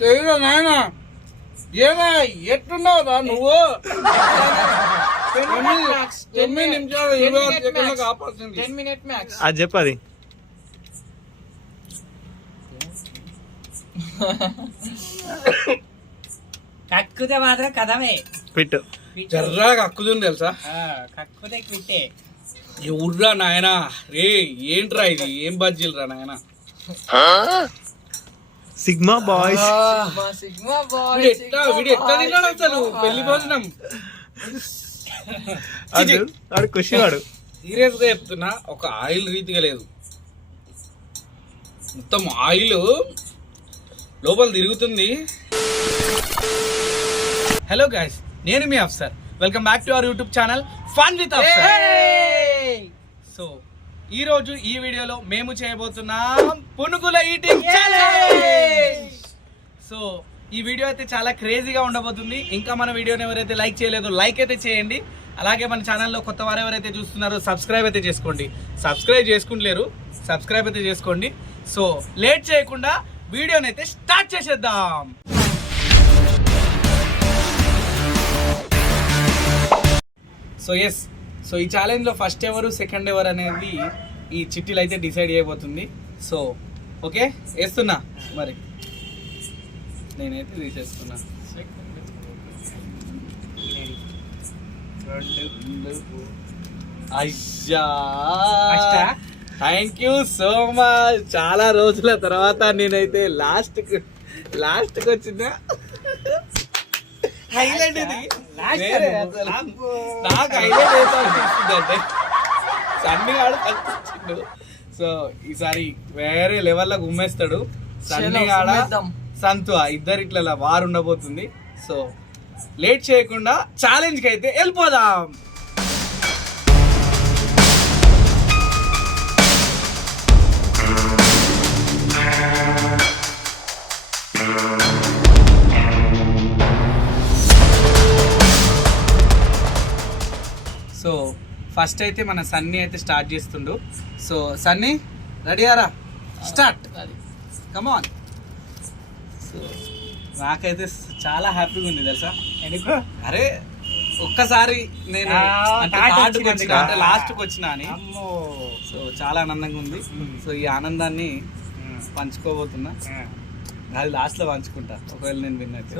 తెలియదు నాయన ఏనా ఎట్టున్నావురా నువ్వు 9 నిమిషాలు 26 సెకండ్లకు ఆపర్చునిటీ 10 minutes max అది చెప్పది కక్కుతే మాత్రం కదమే పిట్టు జర్రా కక్కుతుంది తెలుసా కక్కుతే క్విట్టే ఎవర్రా నాయనా రే ఏంట్రా ఇది ఏం బజ్జీలరా నాయనా సిగ్మా బాయ్స్ వీడు ఎట్లా తిన్నాడు అసలు పెళ్లి భోజనం వాడు ఖుషివాడు సీరియస్ గా చెప్తున్నా ఒక ఆయిల్ రీతిగా లేదు మొత్తం ఆయిల్ లోపల తిరుగుతుంది. హలో గైస్, నేను మీ Afsar. Welcome back to our YouTube channel fun with Afsar. So ఈ రోజు ఈ వీడియోలో మేము చేయబోతున్నాం పునుగుల ఈటింగ్ ఛాలెంజ్. సో ఈ వీడియో అయితే చాలా క్రేజీగా ఉండబోతుంది. ఇంకా మన వీడియోని ఎవరైతే లైక్ చేయలేదో లైక్ అయితే చేయండి. అలాగే మన ఛానల్లో కొత్త వారు ఎవరైతే చూస్తున్నారో సబ్స్క్రైబ్ అయితే చేసుకోండి. సబ్స్క్రైబ్ చేసుకుంటలేరు, సబ్స్క్రైబ్ అయితే చేసుకోండి. సో లేట్ చేయకుండా వీడియోని అయితే స్టార్ట్ చేసేద్దాం. సో ఎస్, సో ఈ ఛాలెంజ్లో ఫస్ట్ ఎవరు సెకండ్ ఎవరు అనేది ఈ చిట్టీలు అయితే డిసైడ్ చేయబోతుంది. సో ఓకే, వేస్తున్నా మరి, నేనైతే తీసేస్తున్నా. అయ్యా, థ్యాంక్ యూ సో మచ్. చాలా రోజుల తర్వాత నేనైతే లాస్ట్ కి వచ్చిందా హైలైట్. ఇది నాకు హైలైట్ అవుతుందంటే సన్నీ గాడు కనిపించిండు. సో ఈసారి వేరే లెవెల్లో గుమ్మేస్తాడు. సన్నీ గాడ సంతు ఇద్దరు ఇట్లా వారు ఉండబోతుంది. సో లేట్ చేయకుండా ఛాలెంజ్ కి అయితే వెళ్ళిపోదాం. సో ఫస్ట్ అయితే మన సన్నీ అయితే స్టార్ట్ చేస్తుండు. సో సన్నీ రెడీయారా? స్టార్ట్, కమాన్. సో నాకైతే చాలా హ్యాపీగా ఉంది తెలుసా. అరే ఒక్కసారి నేను లాస్ట్కి వచ్చినా అని, సో చాలా ఆనందంగా ఉంది. సో ఈ ఆనందాన్ని పంచుకోబోతున్నా. అది లాస్ట్ లో పంచుకుంటా ఒకవేళ నేను విన్నట్టు.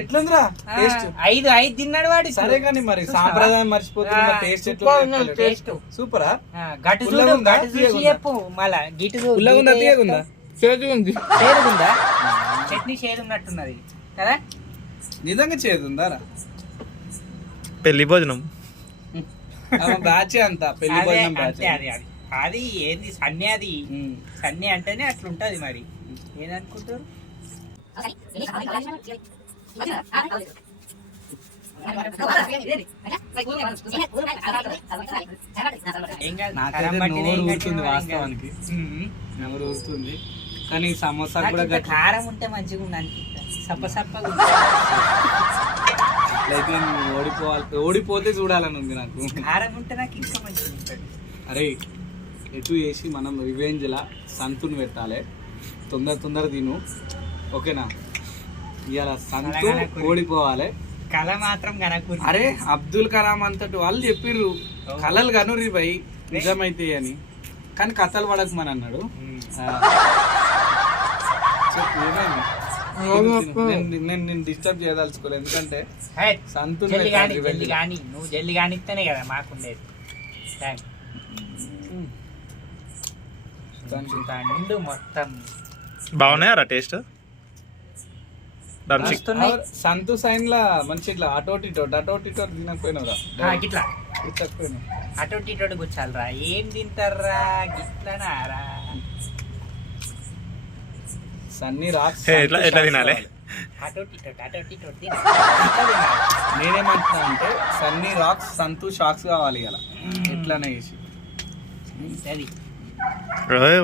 ఎట్లుందిరా టేస్ట్? 5 తిన్నాడు వాడు. సరే కానీ మరి సాంప్రదాయం మర్చిపోతున్నా. టేస్ట్ ఎట్లా? సూపరా? చేదుందా? చట్నీ చేదు ఉన్నట్టున్నది కదా? నిజంగా చేదుందా? పెళ్లి భోజనం బ్యాచ్ అంతా పెళ్లి భోజనం బ్యాచ్. అది ఏంది సన్నీ? అది సన్నీ అంటేనే అట్లుంటది. మరి ఏదనుకుంటారు? వాస్తవానికి ఎవరు ఊరుతుంది, కానీ సమోసా కూడా కారం ఉంటే మంచిగా ఉంది అనిపిస్తుంది. సప్పసప్పగా అయితే ఓడిపోవాలి. ఓడిపోతే చూడాలని ఉంది నాకు. కారం ఉంటే నాకు ఇంకా మంచిగా ఉంటుంది. అరే ఎటు వేసి మనం రివెంజ్ లా సంతుని పెట్టాలి. తొందర తిను, ఓకేనా? ఇవాళ సంతు ఓడిపోవాలి. కళ మాత్రం కనకూరి. అరే అబ్దుల్ కలాం అంతటి వాళ్ళు చెప్పిర్రు కళలు కనురి భయ్ నిజమైతే అని, కానీ కథలు పడకమని అన్నాడు. నేను డిస్టర్బ్ చేయదలుచుకోలేదు, ఎందుకంటే సంతు నువ్వు జల్లి కానిస్తేనే కదా మాకుండేది. మొత్తం బాగున్నాయారా టేస్ట్? సంతు సైన్ లా మంచి ఇట్లా అటోటిటో తినకపోయినావురా. గిట్లా అటోటిటోటి కూర్చాలరా. ఏం తింటారా గిట్లనారా? సన్నీ రాక్స్ ఎట్లా తినాలి? నేనేమంటున్నా అంటే సన్నీ రాక్స్ సంతు షాక్స్ కావాలి ఇలా ఎట్లానే చేసి.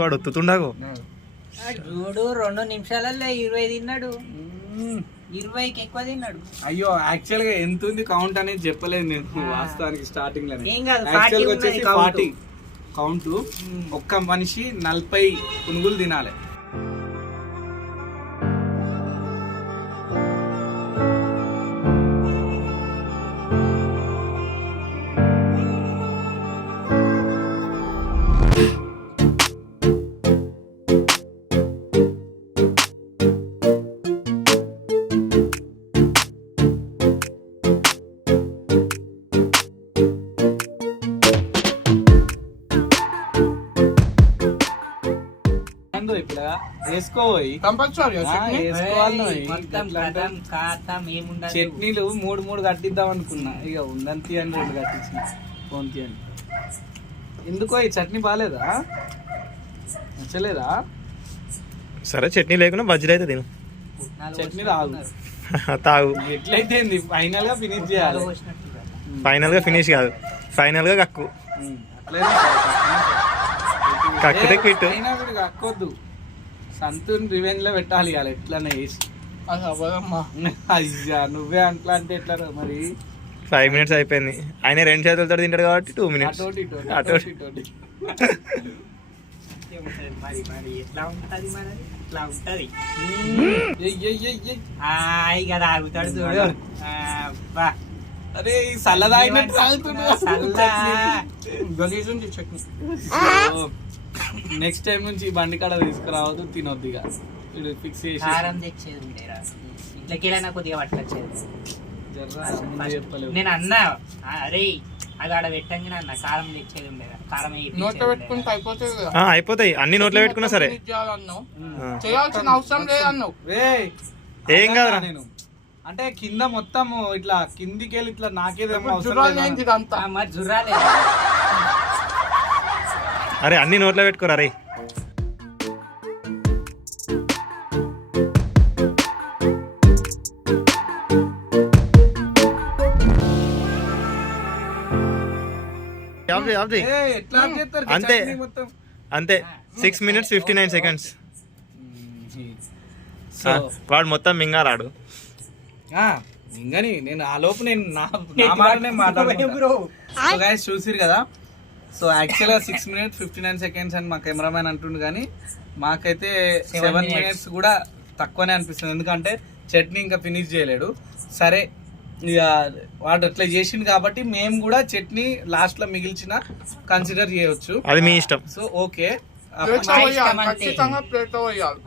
వాడు ఒత్తుతుండగు చూడు, 2 నిమిషాలలో 20 తిన్నాడు. 20కి ఎక్కువ తిన్నాడు. అయ్యో యాక్చువల్ గా ఎంత ఉంది కౌంట్ అనేది చెప్పలేదు నేను వాస్తవానికి స్టార్టింగ్ లో. వచ్చేసి 40 కౌంట్. ఒక్క మనిషి 40 పునుగులు తినాలి. వేసుకోపోయి కంపల్సరీ వేసుకోవాలి నువ్వు. మొత్తం ఎట్లా అంటే కథం కాతం ఏముండదు. చట్నీలు మూడు కట్టిద్దాం అనుకున్నా, ఇక ఉందని అని 2 కట్టించిన ఫోన్ అని. ఎందుకో ఈ చట్నీ బాగాలేదా, నచ్చలేదా? సరే చట్నీ లేకుండా బజ్జీలు అయితే తిను. పుట్నాలు చట్నీ పోసినట్టున్నారు. రాదు. తాగు. ఎట్లయితే ఫైనల్ గా ఫినిష్ పుట్నాలు చేయాలి. పోసినట్టున్నారు. ఫైనల్ గా ఫినిష్ కాదు, ఫైనల్ గా కక్కు. అట్లయితే కక్కితే క్విట్. అయినా వీడు కక్కొద్దు, సంతూన్ రివెంజ్ లో పెట్టాలి ఇవాళ ఎట్లనే వేసి. అయ్యా నువ్వే అట్లా అంటే ఎట్లా మరి? 5 minutes అయిపోయింది. ఆయన 2 చేతులతో తింటాడు కాబట్టి 2 minutes. అటోటి ఇటోటి, అటోటి. అటోటి ఇటోటి. ఏముంటది మరి మరి ఎట్లా ఉంటది మరి ఇట్లా ఉంటది. ఎయ్ ఎయ్ ఎయ్ ఎయ్. ఇక తాగుతాడు చూడు. బా అరే ఈ సల్లదాయినట్టు తాగుతున్నా. గలీజుంది చట్నీ. నెక్స్ట్ టైం నుంచి ఈ బండి కాడ తీసుకురావద్దు, తినొద్దు ఇక. వీడు ఫిక్స్ చేసి కారం తెచ్చేది ఉండేరా, ఇట్లకెళ్ళైనా కొద్దిగా పట్టుకొచ్చేది. జర్రా ముందు చెప్పలేవు. నేను అన్నా అరే అది ఆడ పెట్టంగానే అన్న కారం తెచ్చేది ఉండేదా, కారం నోట్లో పెట్టుకుంటే అయిపోతుంది కదా. అయిపోతాయి అన్ని నోట్లో పెట్టుకున్నా సరే. ఫినిష్ చేయాలన్నావు, ఆ. చేయాల్సిన అవసరం లేదన్నావు. ఏయ్, ఏం కాదురా. నేను అంటే కింద మొత్తం ఇట్లా కిందికి వెళ్ళి ఇట్లా నాకేదేమో అవసరం జుర్రాలు లేదు. ఏంటి ఇదంతా? మరి జుర్రాలే. అరే అన్ని నోట్లో పెట్టుకోరా రే. ఏయ్, ఎట్లా చేస్తారు అంతే. చట్నీ మొత్తం? అంతే 6 minutes 59 seconds. సో వాడు మొత్తం మింగారాడు. ఇంకని నేను ఆ లోపు నేను నా మాటనే మాట్లాడుకుంటా. సో గైస్ చూసిరు కదా, సో యాక్చువల్గా 6 minutes 59 seconds అని మా కెమెరామ్యాన్ అంటుండు, కానీ మాకైతే 7 minutes కూడా తక్కువనే అనిపిస్తుంది, ఎందుకంటే చట్నీ ఇంకా ఫినిష్ చేయలేడు. సరే ఇక వాడు అట్లా చేసిండు కాబట్టి మేము కూడా చట్నీ లాస్ట్ లో మిగిల్చిన కన్సిడర్ చేయవచ్చు, అది మీ ఇష్టం. So okay. ప్లేట్లో మా వేయాలి, ఇష్టం అంతే. ఖచ్చితంగా ప్లేట్లో వేయాలి.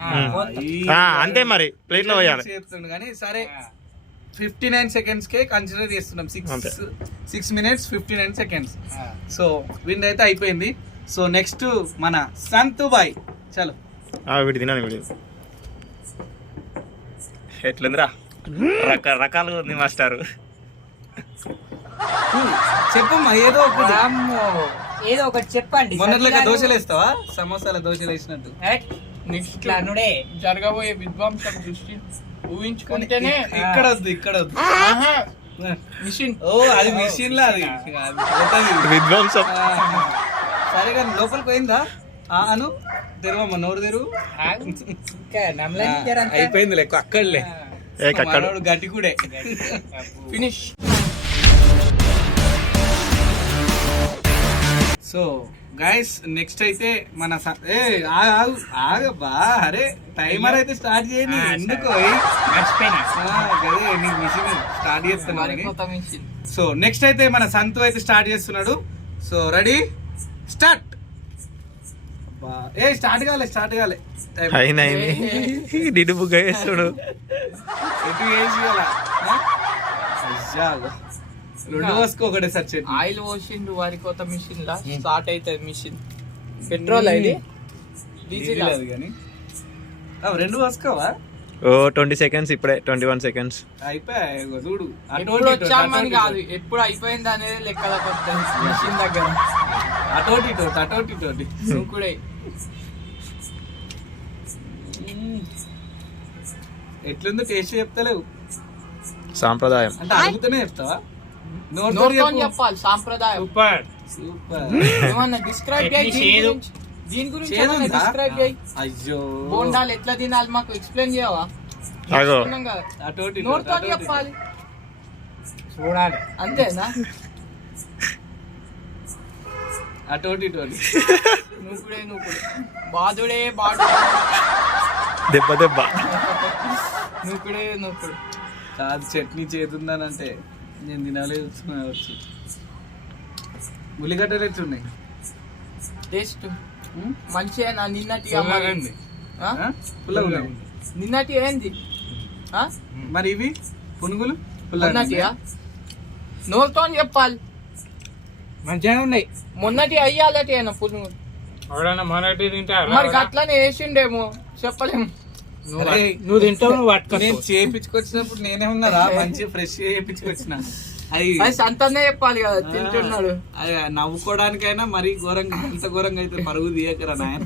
అంతే మరి ప్లేట్ లో పోయాలి. చెప్తుండు కానీ సరే 59 seconds కే కన్సిడర్ చేస్తున్నాం. అంతే. 6 minutes 59 seconds. సో విన్ అయితే అయిపోయింది. సో నెక్స్ట్ మన సంతు బాయ్, చలో. వీడి తిన్నాను వీడి. ఎట్లుందిరా, రకరకాలుగా ఉంది మాస్టారు. చెప్పమ్మా ఏదో ఒకటి. ఏదో ఒకటి చెప్పండి. మొన్నట్లకి దోశలు వేస్తావా, సమోసాల దోశలు వేసినట్టు? నెక్స్ట్ ఇట్లా అనుడే జరగబోయే విధ్వంసం దృష్టి ఊహించుకుంటేనే ఇక్కడ వద్దు, ఇక్కడ వద్దు. మిషన్. ఓ అది మిషన్ లా, అది పోతది. విధ్వంసం. సరే కానీ లోపలికి పోయిందా అను? తెరవమ్మ, నోరు తెరువు. ఇంకా నమ్మలని జరంతా. అయిపోయింది లెక్క అక్కడలే. కక్కడు. మనోడు గట్టి కూడా ఫినిష్. సో గైస్ నెక్స్ట్ అయితే మన ఆగబ్బా, అరే టైమర్ అయితే స్టార్ట్ చేయని, ఎందుకు మర్చిపోయినా. అదే నీకు మిషన్ స్టార్ట్ చేస్తున్నాను. కొత్త మిషన్. సో నెక్స్ట్ అయితే మన సంతు అయితే స్టార్ట్ చేస్తున్నాడు. So ready start. స్టార్ట్ కాలే Time. అయినా డిడు బుగ్గ వేస్తాడు. ఎటు వేసి ఇవ్వాలా? రెండు వసుకో ఒకటే సార్ చట్నీ. ఆయిల్ పోసిండు వారి కొత్త మిషన్ లా స్టార్ట్ అవుతుంది మిషన్. పెట్రోల్ ఇది, డీజిల్ అది కానీ రెండు వసుకోవా? ఓ 20 seconds ఇప్పుడే 21 seconds. అయిపోయాయి చూడు. ఎప్పుడు వచ్చామని కాదు, ఎప్పుడు అయిపోయింది అనేది లెక్కల మిషన్ దగ్గర. అటోటి నువ్వుడే ఎట్లుందో టేస్ట్ చెప్తలేవు సాంప్రదాయం. అంటే అడుగుతూనే చెప్తావా? నోటితో చెప్పాలి. సాంప్రదాయం. సూపర్. సూపర్. ఏమన్నా డిస్క్రైబ్ చట్నీ చేదు. దీని గురించి ఏమన్నా డిస్క్రైబ్ చేయి. అయ్యో బోండాలు ఎట్లా తినాలి మాకు ఎక్స్ప్లెయిన్ చేయవా? అగో చెప్తున్నాం కదా, అటోటి నోటితో చెప్పాలి. చూడాలి. అంతేనా? అటోటి నూకుడే బాదుడే బాడు. దెబ్బ నూకుడే కాదు, చట్నీ చేతుందానంటే నేను తినలేదు. వచ్చి ఉల్లిగడ్డలు ఎట్లున్నాయి? టేస్ట్ మంచిగా. నిన్నటి పుల్లగా ఉన్నాయి. నిన్నటి ఏంది మరి ఇవి పునుగులు మొన్నటియా? నోరుతో చెప్పాలి. మంచిగా ఉన్నాయి. మొన్నటి అయ్యాలటి అయినా పునుగులు ఎవడన్నా మొన్నటి తింటారు మరి అట్లనే వేసిండేమో. చెప్పలేము. అరే, నువ్వు తింటావు, నువ్వు పట్టుకో. నేను చేపించుకొచ్చినప్పుడు నేనే ఉన్నారా మంచి ఫ్రెష్ చేపించుకొచ్చిన అది అది సంతానే చెప్పాలి కదా తింటున్నాడు. అది నవ్వుకోవడానికైనా మరీ ఘోరంగా ఇంత ఘోరంగా అయితే పరుగు తీయకరా నాయన.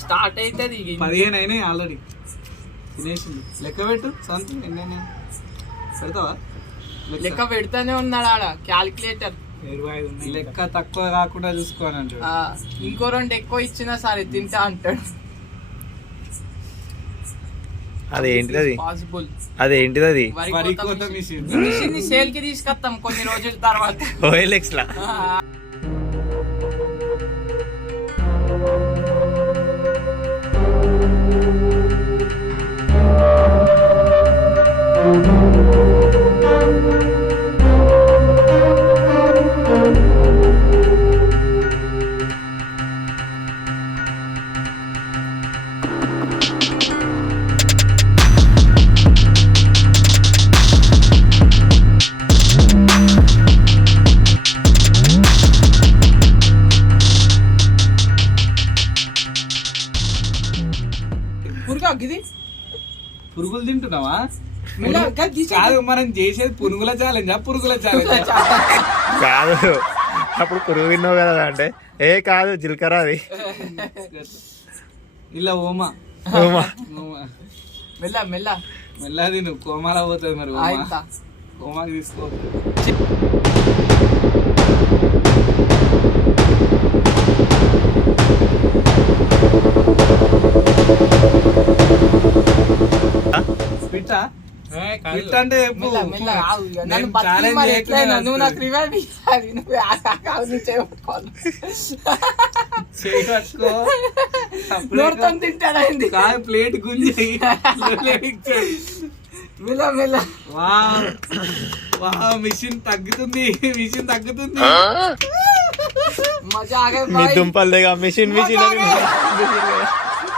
స్టార్ట్ అవుతుంది 15 అయినాయి ఆల్రెడీ తినేసింది. లెక్క పెట్టు సంతం ఎన్నైనా పెడతావా? లెక్క పెడతానే ఉన్నాడు ఆడ క్యాలిక్యులేటర్. 25 ఉన్నాయి. లెక్క తక్కువ కాకుండా చూసుకోని అంటాడు. ఇంకో 2 ఎక్కువ ఇచ్చినా సరే తింటా అంటాడు. అదేంటిది అది? పాసిబుల్. అదేంటిది అది? వరి కోత మిషన్. మిషన్ ని సేల్ కి తీసుకొస్తాం కొన్ని రోజుల తర్వాత. OLX లా? పురుగా గిది పురుగులు తింటున్నావా? మెల్ల గది కాదు, మనం చేసేది పునుగుల ఛాలెంజా పురుగుల ఛాలెంజ్? కాదు, అప్పుడు పురుగు తిన్నావు కదా అంటే ఏ కాదు జీలకర్ర అది. ఇలా ఓమా ఓమా. ఓమా మెల్ల మెల్ల మెల్లది నువ్వు కోమాలా పోతుంది మరి. ఓమా ఆయింతా. కోమాకి తీసుకో. పిట్టా పిట్ట అంటే చెప్పు. మెల్ల మెల్ల ఆగు ఇక. నన్ను నేను బతికి challenge మరి చేయట్లేదు ఎట్లయినా నువ్వు నాకు అసలు. రివైవ్ ఇవ్వాలి. నువ్వు ఆగు నువ్వు చేయబట్టుకోవాలి. చేయి పట్టుకో. అప్పుడే నోరుతో తింటాడైంది. కాదు ప్లేట్ గుంజి మెల్ల మెల్ల వా మిషన్ తగ్గుతుంది, మిషన్ తగ్గుతుంది. మజా ఆగే నీ బాయ్. దుంపలు దిగా మిషన్ మిషన్ అని.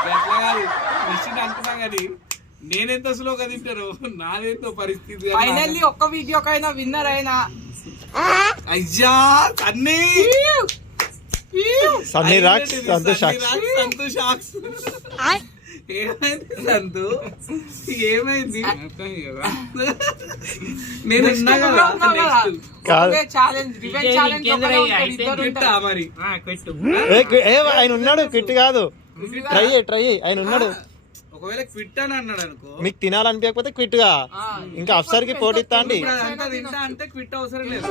గట్లా కాదు, మిషన్ అంటున్నా కానీ నేనెంత స్లోగా తింటారు నాదేంతో పరిస్థితి. ఫైనల్లీ ఒక్క వీడియోకైనా విన్నర్ అయినా. అయ్యా అన్నీ సన్నీ రాక్స్ సంతోష్ షాక్స్. ఏమైంది సంతు? ఏమైంది? నేను ఉన్నా కదా నెక్స్ట్ కాదు. ఛాలెంజ్ రివెంజ్ ఛాలెంజ్ పెట్టా మరి. ఆయన ఉన్నాడు క్విట్ కాదు. ట్రై ఆయన ఉన్నాడు. ఒకవేళ క్విట్ అని అన్నాడు అనుకో, మీకు తినాలనిపించకపోతే క్విట్ గా ఇంకా అఫ్సర్ కి పోటీ ఇస్తా అండి. ఇప్పుడు అదంతా తింటా అంటే క్విట్ అవసరం లేదు.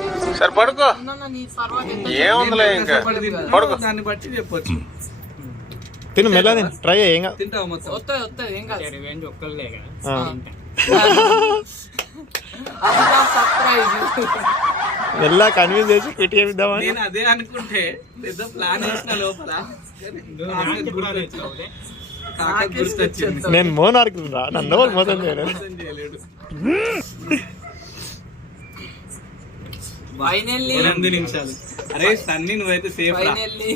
ఏముందిలే ఇంకా దాన్ని బట్టి చెప్పొచ్చు. తిను మెల్ల ట్రై ఏం కాదు. తింటావు మొత్తం. వస్తుంది వస్తుంది ఏం కాదు. సర్ప్రైజ్. మెల్ల కన్విన్స్ చేసి క్విట్ చేద్దామని. నేను అదే అనుకుంటే పెద్ద ప్లాన్ వేసిన లోపల కాకకు గుర్తొచ్చింది. నేను మోన్ ఆడుకుంటున్నా, నన్ను ఎవరు మోసం చేయలేదు. మోసం చేయలేడు. ఫైనల్లీ 8 నిమిషాలు. అరే సన్నీ నువ్వైతే సేఫ్ రా. ఫైనల్లీ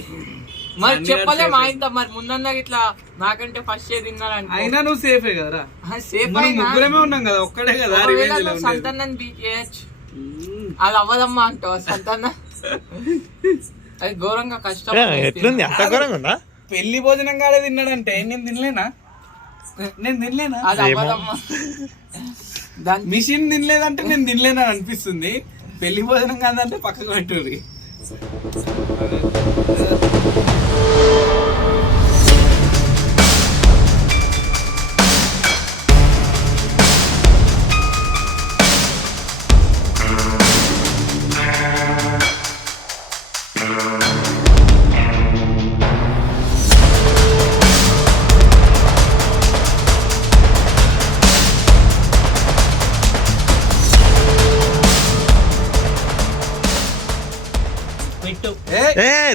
మరి చెప్పలే మా ఇంత మరి ముందన్నా ఇట్లా నాకంటే ఫస్ట్ ఇయర్ తిన్నారంటే అయినా నువ్వు సేఫే కదరా. సేఫ్ మనం అయినా ముగ్గురమే ఉన్నాం కదా, ఒక్కడే కదా ఒకవేళ రివెంజ్ లో నువ్వు ఉండేది. సంతానాన్ని బీకేయచ్చు. అది అవ్వదమ్మా అంటావు సంతాన. అది ఘోరంగా కష్టం. ఎట్లుంది అంత ఘోరంగా ఉందా? పెళ్లి భోజనం కాడే తిన్నాడంటే నేను తినలేనా? నేను తినలేనా? అది అవ్వదమ్మా. దాని మిషన్ తినలేదంటే నేను తినలేనా అనిపిస్తుంది. పెళ్లి భోజనం కాదంటే పక్కకు పెట్టుర్రి.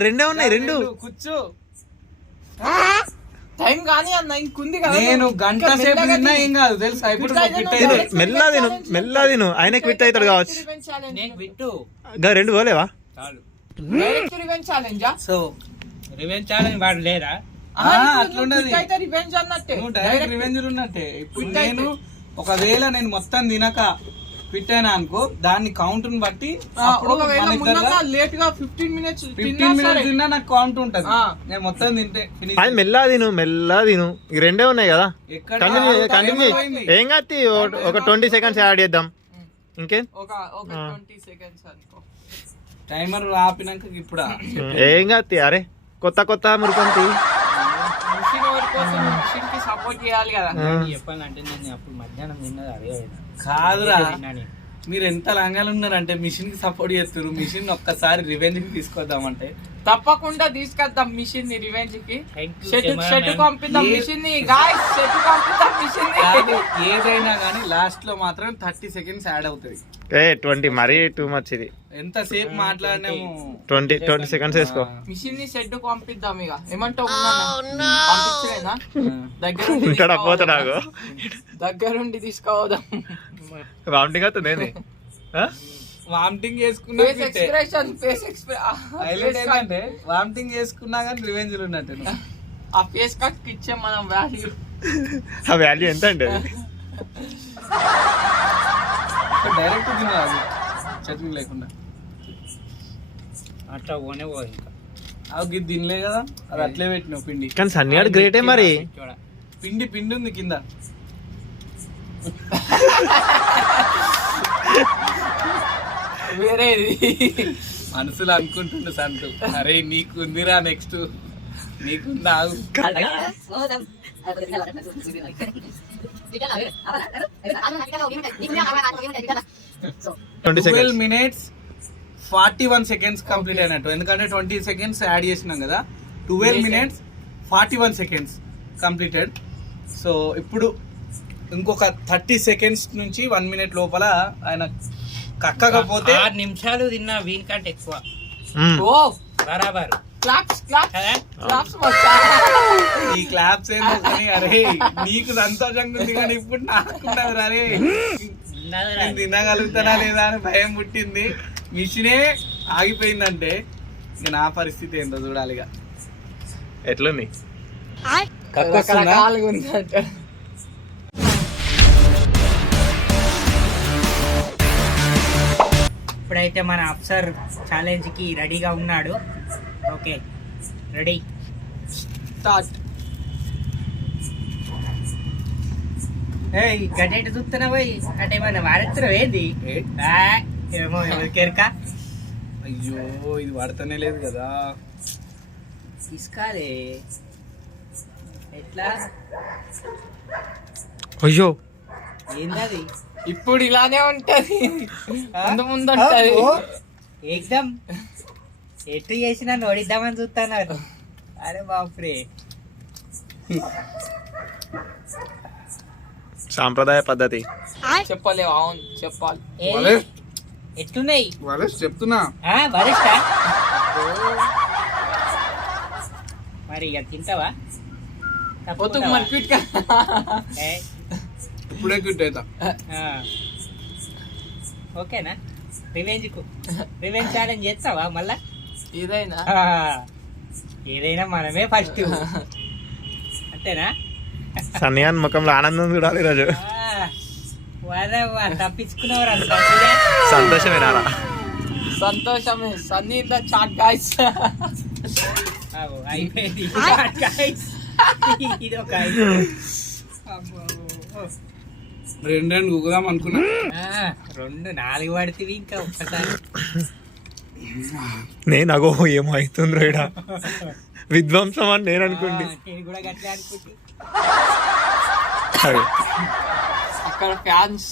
రెండే ఉన్నాయి, రెండు. కూర్చో. టైం కానీ అన్న ఇంకుంది కదా. నేను గంట సేపు తిన్నా ఏం కాదు తెలుసా. ఇప్పుడు మెల్ల తిను ఆయన క్విట్ అవుతాడు కావచ్చు. ఇంకా 2 పోలేవా? రివెంజ్ ఛాలెంజా? సో రివెంజ్ ఛాలెంజ్ వాడు లేరా? అట్లుండదు. అయితే రివెంజ్ అన్నట్టే. నువ్వు డైరెక్ట్ రివెంజ్ ఉన్నట్టే. ఇప్పుడు నేను ఒకవేళ నేను మొత్తం తినక క్విట్ అయినా అనుకో దాన్ని కౌంట్ బట్టి ఒకవేళ ముందుగా లేట్ గా 15 మినిట్స్ 15 మినిట్స్ తిన్నా నాకు కౌంట్ ఉంటది. నేను మొత్తం తింటే ఫినిష్. అది మెల్లా తిను ఈ రెండే ఉన్నాయి కదా. ఎక్కడ కంటిన్యూ ఏం కాదు, ఒక 20 సెకండ్స్ యాడ్ చేద్దాం. ఇంకేం ఒక 20 సెకండ్స్ అనుకో. టైమర్ ఆపినాక ఇప్పుడు ఏం కాదు. అరే కొత్త మురుకంతి మిషన్ వర్క్ కోసం మిషన్ కి సపోర్ట్ చేయాలి కదా. చెప్పాలంటే నేను అప్పుడు మధ్యాహ్నం తిన్నది అదే కాదురా, తిన్నాను. మీరు ఎంత లంగాలు ఉన్నారంటే మిషన్ కి సపోర్ట్ చేస్తారు. మిషన్ ఒక్కసారి రివెంజ్ కి తీసుకొద్దామంటే తప్పకుండా తీసుకొద్దాం మిషన్ ని రివెంజ్ కి. Thank you, షెడ్ cameraman. పంపిద్దాం మిషన్ ని గాయ్స్, షెడ్ పంపిద్దాం మిషన్ ని. కాదు, ఏదైనా కానీ లాస్ట్ లో మాత్రం 30 సెకండ్స్ యాడ్ అవుతుంది. 20 మరీ టూ మచ్ ఇది. ఎంతసేపు మాట్లాడినాము. 20 సెకండ్స్ వేసుకో. మిషన్ ని షెడ్ పంపిద్దాం. ఇక ఏమంటావు? పంపించలేనా? ఉంటాడా పోతాడాగో దగ్గరుండి తీసుకోవదాం. వామిటింగ్ అవుతుంది ఏంది? వామిటింగ్ ఫేస్ చేసుకున్నా ఎక్స్ప్రెషన్, ఫేస్ హైలైట్ ఏంటంటే వామిటింగ్ చేసుకున్నా కానీ రివెంజ్ ఉన్నట్టు. ఆ ఫేస్ కట్ కి ఇచ్చే మనం వాల్యూ. ఆ వాల్యూ ఎంత అండి? డైరెక్ట్ తినాలి చట్నీ లేకుండా. అట్లా పోనే పోదు ఇంకా. అవి గిది తినలే కదా, అది అట్లే పెట్టినావు పిండి. కానీ సన్నిగాడు గ్రేటే మరి. పిండి ఉంది కింద. వేరేది మనసులో అనుకుంటుండే సంతు, అరే నీకుందిరా నెక్స్ట్ నీకుందా. 12 minutes 41 seconds కంప్లీట్ అయినట్టు. ఎందుకంటే 20 seconds యాడ్ చేసినాం కదా. 12 minutes 41 seconds కంప్లీటెడ్. సో ఇప్పుడు ఇంకొక 30 seconds నుంచి 1 minute లోపల ఆయన కక్కకపోతే 6 నిమిషాలు తిన్నా వీనికంటే ఎక్కువ. ఓ బరాబర్. క్లాప్స్ కదా? ఈ క్లాప్స్ ఏమో కానీ అరే నీకు సంతోషంగా ఉంది కానీ ఇప్పుడు నాకున్నది అరే నేను తినగలుగుతానా లేదా అని భయం పుట్టింది. మిషనే ఆగిపోయిందంటే ఇక నా పరిస్థితి ఏంటో చూడాలి. ఇక ఎట్లుంది? రకరకాలుగా ఉందంట. ఇప్పుడైతే మన అఫ్సర్ ఛాలెంజ్ కి రెడీగా ఉన్నాడు. Okay ready start. ఏయ్ గడ్డెట్ చూస్తున్నా పోయి అంటే ఏమన్నా వాడెత్తున్నావు ఏంది? ఏమో ఎవరికెరక. అయ్యో ఇది వాడతానే లేదు కదా. తీసుకోలే ఎట్లా? అయ్యో ఏందది? ఇప్పుడు ఇలానే ఉంటది, ముందు ఉంటది. ఏకదం ఎటు చేసినా ఓడిద్దామని చూస్తున్నారు. అరే బాపురే. సాంప్రదాయ పద్ధతి. చెప్పలేవు. అవును చెప్పాలి. ఏ, ఎట్లున్నాయి చెప్తున్నా వరిష్ట? మరి ఇక తింటావా? పొద్దుకు మరి క్విట్ గా. ఏ, ఇప్పుడే క్విట్ అవుతా. ఓకేనా? రివెంజ్ ఛాలెంజ్ చేస్తావా మళ్ళా? ఏదైనా ఏదైనా మనమే ఫస్ట్ అంతేనా? సన్నిగాని ముఖంలో ఆనందం చూడాలి ఈరోజు. తప్పించుకున్నవారు సంతోషమేనా? సంతోషమే. Sunny in the chat guys. అయిపోయింది. ఇది ఒక రెండు గుగుదాం అనుకున్నా. 2 4 పడుతుంది ఇంకా ఒక్కసారి. నేను అగో ఏమో అవుతుంది రేడా విధ్వంసం అని నేను అనుకుంటే. నేను కూడా గట్లే అనుకుంటే. అక్కడ ఫ్యాన్స్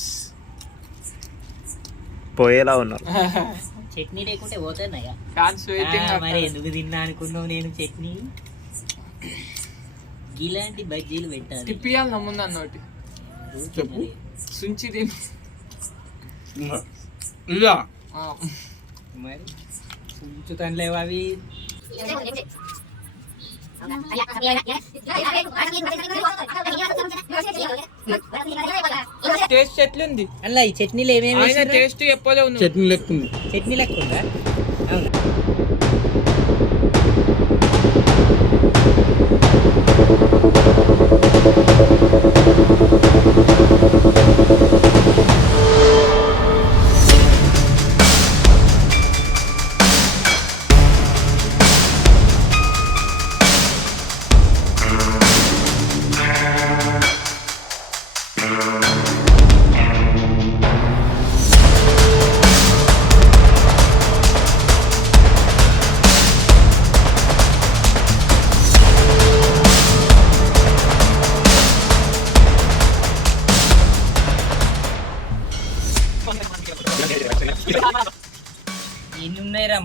పోయేలా ఉన్నారు. చట్నీ లేకుంటే పోతున్నాయా? Fans waiting. మరి ఎందుకు తిన్నా అనుకున్నావు నేను చట్నీ? ఇలాంటి బజ్జీలు పెట్టాలి. తిప్పియాలి నమ్ముంది అన్నోటి. చెప్పు. సుంచి తిని ఇలా మరి ఉంచుతానులేవు అవి. టేస్ట్ ఎట్లుంది? అలా ఈ చట్నీలు ఏమేమి టేస్ట్ చెప్పలే ఉంది. చట్నీ లెక్కుంది. చట్నీ లెక్క ఉందా? అవును.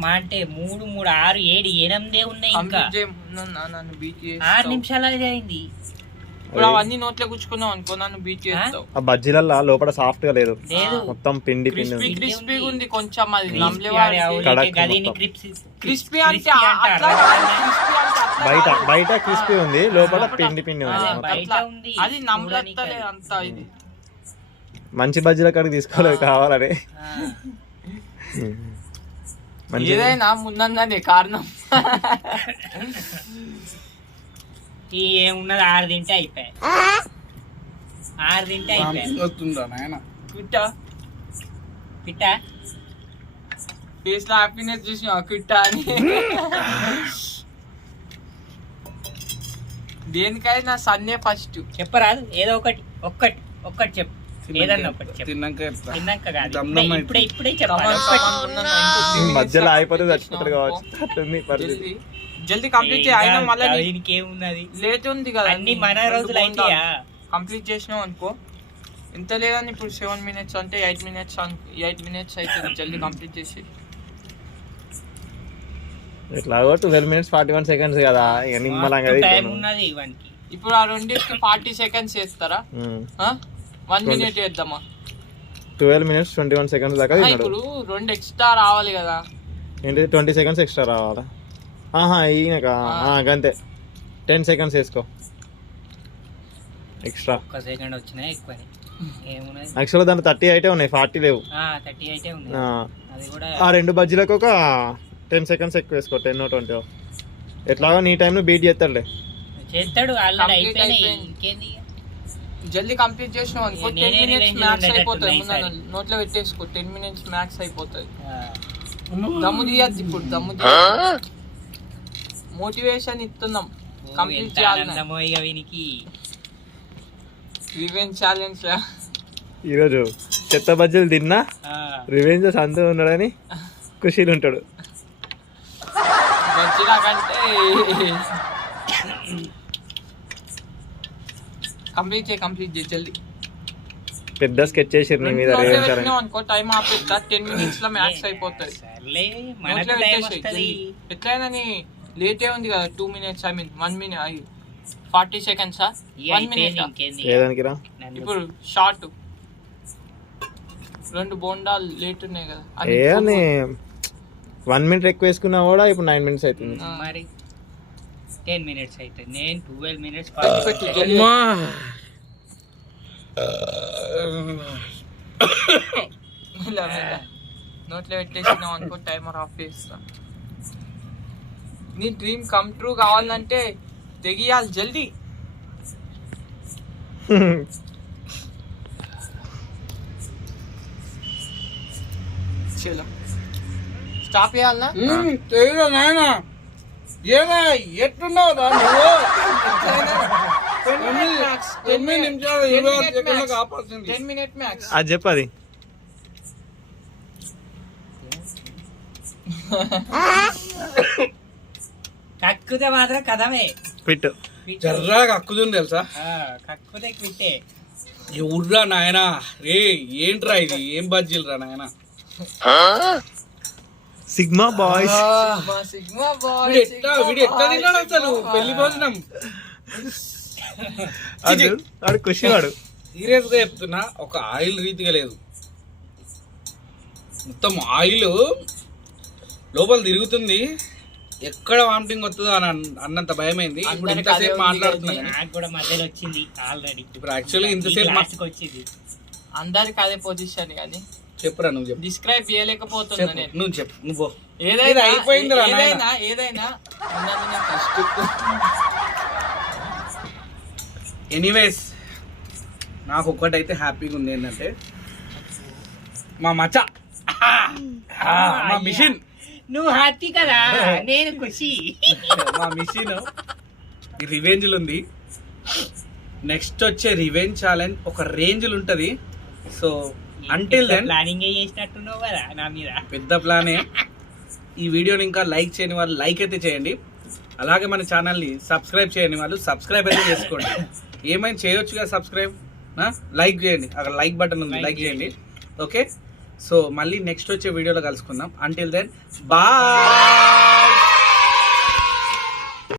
మా అంటే 3, 3, 6, 7, 8 ఉన్నాయి ఇంకా కంప్లీట్ చేయమన్నా నన్ను బీట్ 6 నిమిషాలు అయింది. ఇప్పుడు అవన్నీ నోట్లో గుచ్చుకున్నావు అనుకో నన్ను బీట్ చేస్తావు. ఆ బజ్జీలల్లో లోపల సాఫ్ట్ గా లేదు, లేదు. మొత్తం పిండి పిండి క్రిస్పీ ఉంది. క్రిస్పీగా ఉంది కొంచెం, అది క్రిస్పీ నమ్మలేవాడు. కడక్ గదిని మొత్తం. క్రిస్పీ అంటే అట్లా కాదు, crispy అంటే అట్లా బయట కాదు. బయట క్రిస్పీ ఉంది, లోపల పిండి పిండి ఉంది ఆ, మొత్తం. బయట అట్లా. ఉంది. అది నమ్మలేస్తలే అంత ఇది. మంచి బజ్జీల కాడికి తీసుకోలేదు కావాలని. ఆ. మంచి ఏదైనా ముందన్నదే కారణం. ఈ ఏమున్నది 6 తింటే అయిపోయాయి. 6 తింటే అయిపోయాయి. వస్తుందా నాయన క్విట్టా పిట్ట ఫేస్ లో హ్యాపీనెస్ చూసిన క్విట్టా అని. దేనికైనా సన్నే ఫస్ట్. చెప్పరాదు ఏదో ఒక్కటి చెప్పు. ఏదన్నా ఒకటి చెప్పు. తిన్నాక చెప్తా. తిన్నాక కాదు, దమ్ దమ్ ఇప్పుడే చెప్పాలి. మధ్యలో అయిపోతే చచ్చిపోతారు కావచ్చు, అట్లుంది పరిస్థితి. జల్దీ కంప్లీట్ చేయి. అయినా మళ్ళీ దీనికి ఏమున్నది, లేట్ ఉంది కదా, అన్ని మన రోజులు అయితాయా? కంప్లీట్ చేసినావు అనుకో. ఎంత లేదని ఇప్పుడు 7 minutes అంటే 8 minutes 8 minutes అవుతుంది. జల్దీ కంప్లీట్ చేసి. ఎట్లాగో 12 minutes 41 seconds కదా, ఇక నిమ్మలంగా టైం అయిపోయింది. ఉన్నది ఇవన్నీ. ఇప్పుడు ఆ రెండింటికి 40 seconds చేస్తారా? 1 minute చేద్దామా? 12 minutes 21 seconds దాకా తిన్నాడు. ఇప్పుడు 2 ఎక్స్ట్రా రావాలి కదా. ఏంటి 20 seconds ఎక్స్ట్రా రావాలా? ఈయనక గంతే 10 seconds వేసుకో ఎక్స్ట్రా. 1 second వచ్చినా ఎక్కువనే. ఏమున్నది, యాక్చువల్గా దాంట్లో 30 అయితే ఉన్నాయి, 40 లేవు. 30 అయితే ఉంది. అది కూడా ఆ 2 బజ్జీలకు ఒక 10 seconds ఎక్కువ వేసుకో, 10 or 20. ఎట్లాగో నీ టైంను బీట్ చేస్తాడులే. చేస్తాడు. ఆల్రెడీ Complete అయిపోయినాయి. అయిపోయింది. ఇంకేంది? జల్దీ కంప్లీట్ చేసినావు అనుకో 10 నేనే minutes range మ్యాక్స్ ఉండేటట్టు అయిపోతుంది. ఉన్నాయి ముందు నోట్లో పెట్టేసుకో, 10 minutes మ్యాక్స్ అయిపోతుంది. ఆ. దమ్ము తీయద్దు ఇప్పుడు, దమ్ము తీయద్దు. మోటివేషన్ ఇస్తున్నాం, కంప్లీట్ ఎంత చేయాలి. ఆనందమో ఇక వీనికి. Revenge challenge. ఈరోజు చెత్త బజ్జీలు తిన్నా ఆ. రివెంజ్ సంతో ఉన్నాడని ఖుషీలు ఉంటాడు. బజ్జీలా కంటే కంప్లీట్ చేయి జల్దీ. పెద్ద స్కెచ్ చేసిరు నీ మీద రివెంజ్ అని. అనుకో టైం ఆపేస్తా, 10 minutes లో మ్యాక్స్ అయిపోతుంది. సర్లే, మనకు నోట్లో టైం పెట్టేసేయ్ వస్తది. జల్దీ. ఎట్లయినా నీ లేటే ఉంది కదా, 2 minutes, I mean 1 minute, 40 seconds, ఇక 1 minute. అయిపోయింది, ఇంకేంది? ఏదానికి రా? నన్ను ఇప్పుడు షార్ట్ 2 బోండాలు లేట్ ఉన్నాయి కదా అని ఏ అని 1 minute ఎక్కువ వేసుకున్నా కూడా ఇప్పుడు 9 minutes అవుతుంది. మరి 10 minutes అయితే నేను 12 minutes ఒకటి జల్దీ. ఇలా మెల్ల. నోట్లో పెట్టేసినావు అనుకో టైమర్ ఆఫ్ చేస్తా. నీ డ్రీమ్ కమ్ ట్రూ కావాలంటే తెగియాలి జల్దీ. చలో స్టాప్ చేయాలనా? నాయన ఏమా ఎట్టున్నావు నువ్వు? 9 నిమిషాలు 26 సెకండ్లకు ఆపాల్సింది. 10 minutes max. అది చెప్పు. అది కక్కుతే మాత్రం కథమే. క్విట్. జర్రాగా అక్కుతుంది తెలుసా? కక్కుతే క్విట్టే. ఎవర్రా నాయనా రే, ఏంట్రా ఇది, ఏం బజ్జీలు రా నాయన? Sigma boys. Sigma boy. వీడు ఎట్లా తిన్నాడు అసలు పెళ్లి భోజనం? వాడు ఖుషి వాడు. సీరియస్ గా చెప్తున్నా, ఒక ఆయిల్ రీతిగా లేదు, మొత్తం ఆయిల్ లోపల తిరుగుతుంది. ఎక్కడ వామిటింగ్ వస్తుందో అని అన్నంత భయమైంది. ఇప్పుడు ఇంతసేపు మాట్లాడుతున్నా, నాకు కూడా మధ్యలో వచ్చింది ఆల్రెడీ. ఇప్పుడు యాక్చువల్లీ ఇంతసేపు వచ్చింది. అందరికి అదే పొజిషన్ కానీ చెప్పురా, నువ్వు చెప్పు. డిస్క్రైబ్ చేయలేకపోతున్నా నేను. నువ్వు చెప్పు, నువ్వు ఏదైనా అయిపోయిందిరా నాయనా. ఏదైనా ఫస్ట్. ఎనీవేస్, నాకు ఒక్కటైతే హ్యాపీగా ఉంది ఏంటంటే మా మచ్చ, మా మిషన్, నువ్వు హ్యాపీ కదా, నేను ఖుషి. మా మిషన్ రివెంజ్లు ఉంది. నెక్స్ట్ వచ్చే రివెంజ్ ఛాలెంజ్ ఒక రేంజ్లు ఉంటది. సో అంటిల్ దెన్ ప్లానింగ్ చేసినట్టున్నావు కదా నా మీద. పెద్ద ప్లానే. ఈ వీడియోని ఇంకా లైక్ చేయని వాళ్ళు లైక్ అయితే చేయండి, అలాగే మన ఛానల్ని సబ్స్క్రైబ్ చేయని వాళ్ళు సబ్స్క్రైబ్ అయితే చేసుకోండి. ఏమైనా చేయొచ్చు కదా సబ్స్క్రైబ్, లైక్ చేయండి, అక్కడ లైక్ బటన్ ఉంది, లైక్ చేయండి. ఓకే, సో మళ్ళీ నెక్స్ట్ వచ్చే వీడియోలో కలుసుకుందాం. Until then bye.